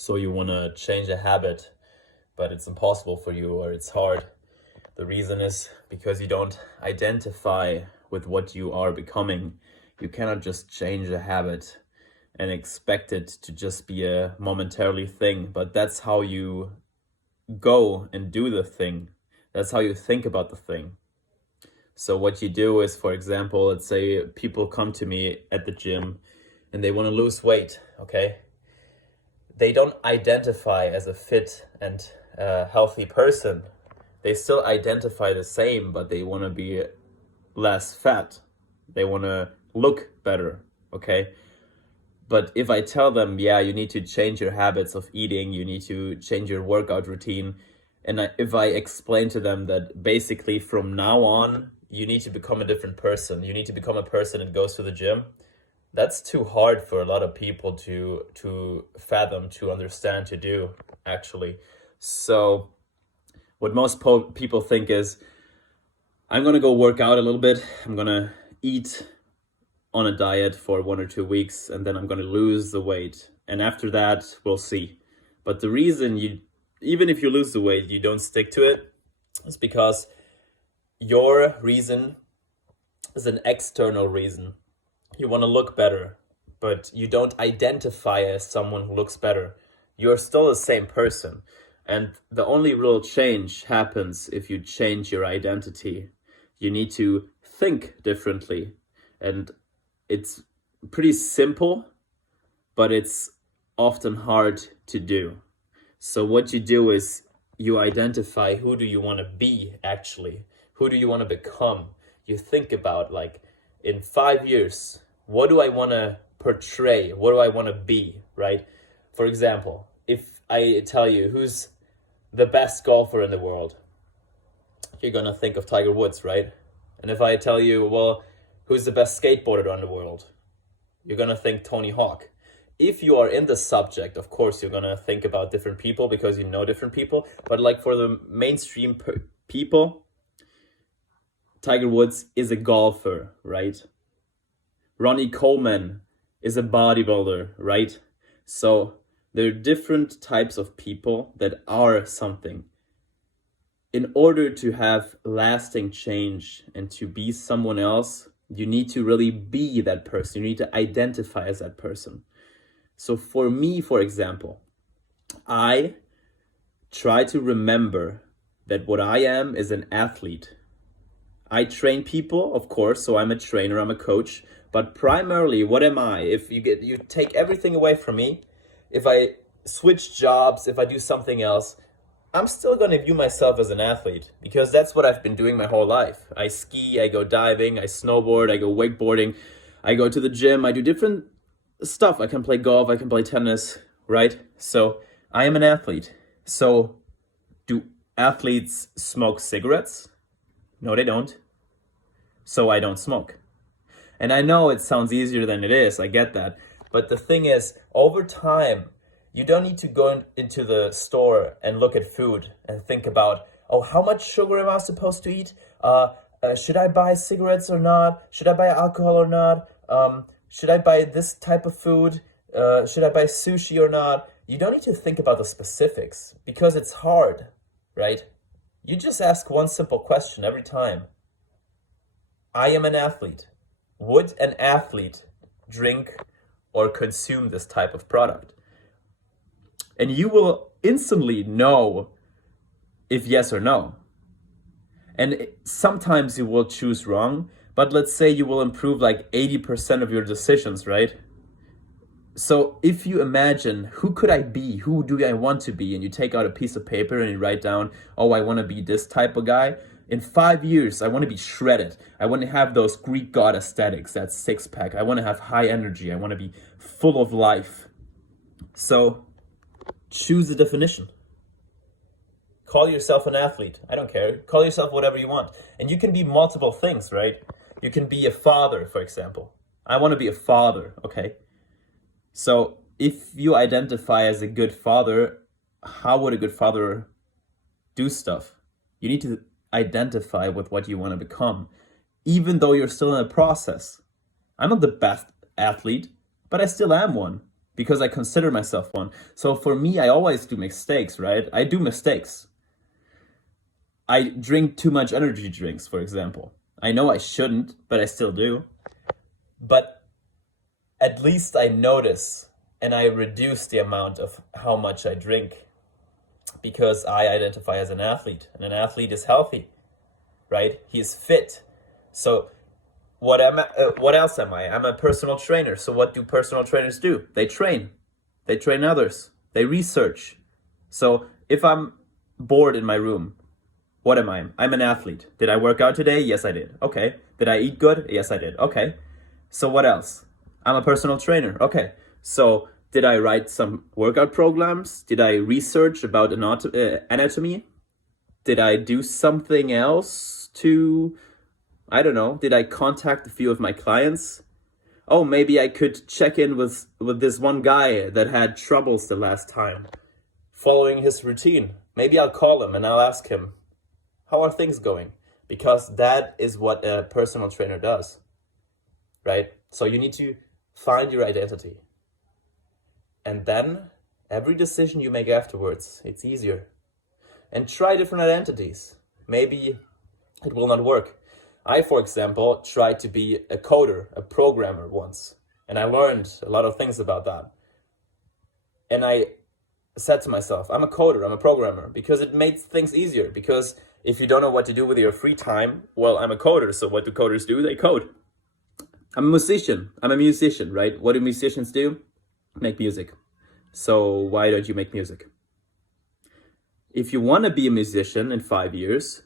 So you want to change a habit, but it's impossible for you or it's hard. The reason is because you don't identify with what you are becoming. You cannot just change a habit and expect it to just be a momentarily thing, but that's how you go and do the thing. That's how you think about the thing. So what you do is, for example, let's say people come to me at the gym and they want to lose weight, okay? They don't identify as a fit and healthy person. They still identify the same, but they want to be less fat. They want to look better, okay? But if I tell them, yeah, you need to change your habits of eating, you need to change your workout routine, and if I explain to them that basically from now on, you need to become a different person, you need to become a person that goes to the gym, that's too hard for a lot of people to fathom, to understand, to do, actually. So what most people think is, I'm gonna go work out a little bit, I'm gonna eat on a diet for 1 or 2 weeks, and then I'm gonna lose the weight, and after that we'll see. But the reason even if you lose the weight, you don't stick to it, is because your reason is an external reason. You want to look better, but you don't identify as someone who looks better. You're still the same person. And the only real change happens if you change your identity. You need to think differently. And it's pretty simple, but it's often hard to do. So what you do is you identify, who do you want to be actually? Who do you want to become? You think about, like, in 5 years, what do I want to portray? What do I want to be, right? For example, if I tell you who's the best golfer in the world, you're going to think of Tiger Woods, right? And if I tell you, well, who's the best skateboarder in the world, you're going to think Tony Hawk. If you are in the subject, of course, you're going to think about different people because you know different people. But like for the mainstream people, Tiger Woods is a golfer, right? Ronnie Coleman is a bodybuilder, right? So there are different types of people that are something. In order to have lasting change and to be someone else, you need to really be that person. You need to identify as that person. So for me, for example, I try to remember that what I am is an athlete. I train people, of course, so I'm a trainer, I'm a coach, but primarily, what am I? If you take everything away from me, if I switch jobs, if I do something else, I'm still going to view myself as an athlete, because that's what I've been doing my whole life. I ski, I go diving, I snowboard, I go wakeboarding, I go to the gym, I do different stuff. I can play golf, I can play tennis, right? So I am an athlete. So do athletes smoke cigarettes? No, they don't. So I don't smoke. And I know it sounds easier than it is, I get that. But the thing is, over time, you don't need to go into the store and look at food and think about, oh, how much sugar am I supposed to eat? Should I buy cigarettes or not? Should I buy alcohol or not? Should I buy this type of food? Should I buy sushi or not? You don't need to think about the specifics because it's hard, right? You just ask one simple question every time. I am an athlete. Would an athlete drink or consume this type of product? And you will instantly know if yes or no. And sometimes you will choose wrong, but let's say you will improve like 80% of your decisions, right? So if you imagine, who could I be? Who do I want to be? And you take out a piece of paper and you write down, oh, I want to be this type of guy. In 5 years, I want to be shredded. I want to have those Greek god aesthetics, that six pack. I want to have high energy. I want to be full of life. So choose a definition. Call yourself an athlete. I don't care. Call yourself whatever you want. And you can be multiple things, right? You can be a father, for example. I want to be a father, okay? So if you identify as a good father, how would a good father do stuff? You need to identify with what you want to become, even though you're still in a process. I'm not the best athlete, but I still am one. because I consider myself one. So for me, I always do mistakes, right? I do mistakes. I drink too much energy drinks, for example. I know I shouldn't, but I still do. But at least I notice and I reduce the amount of how much I drink, because I identify as an athlete, and an athlete is healthy, right? He's fit. So what else am I? I'm a personal trainer. So what do personal trainers do? They train. They train others. They research. So if I'm bored in my room, what am I? I'm an athlete. Did I work out today? Yes, I did. Okay. Did I eat good? Yes, I did. Okay. So what else? I'm a personal trainer. Okay. So did I write some workout programs? Did I research about anatomy? Did I do something else to, I don't know, did I contact a few of my clients? Oh, maybe I could check in with this one guy that had troubles the last time, following his routine. Maybe I'll call him and I'll ask him, how are things going? Because that is what a personal trainer does, right? So you need to find your identity. And then every decision you make afterwards, it's easier. And try different identities. Maybe it will not work. I, for example, tried to be a coder, a programmer once, and I learned a lot of things about that. And I said to myself, I'm a coder, I'm a programmer, because it made things easier. Because if you don't know what to do with your free time, well, I'm a coder, so what do coders do? They code. I'm a musician, right? What do musicians do? Make music. So why don't you make music? If you want to be a musician in 5 years,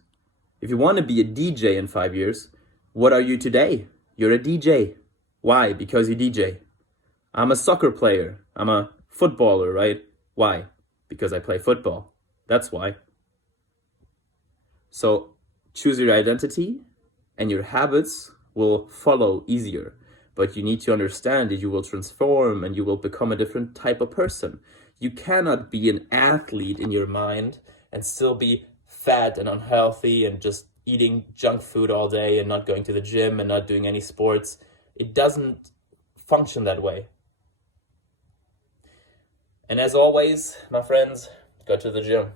if you want to be a DJ in 5 years, what are you today? You're a DJ. Why? Because you DJ. I'm a soccer player. I'm a footballer, right? Why? Because I play football. That's why. So choose your identity and your habits will follow easier. But you need to understand that you will transform and you will become a different type of person. You cannot be an athlete in your mind and still be fat and unhealthy and just eating junk food all day and not going to the gym and not doing any sports. It doesn't function that way. And as always, my friends, go to the gym.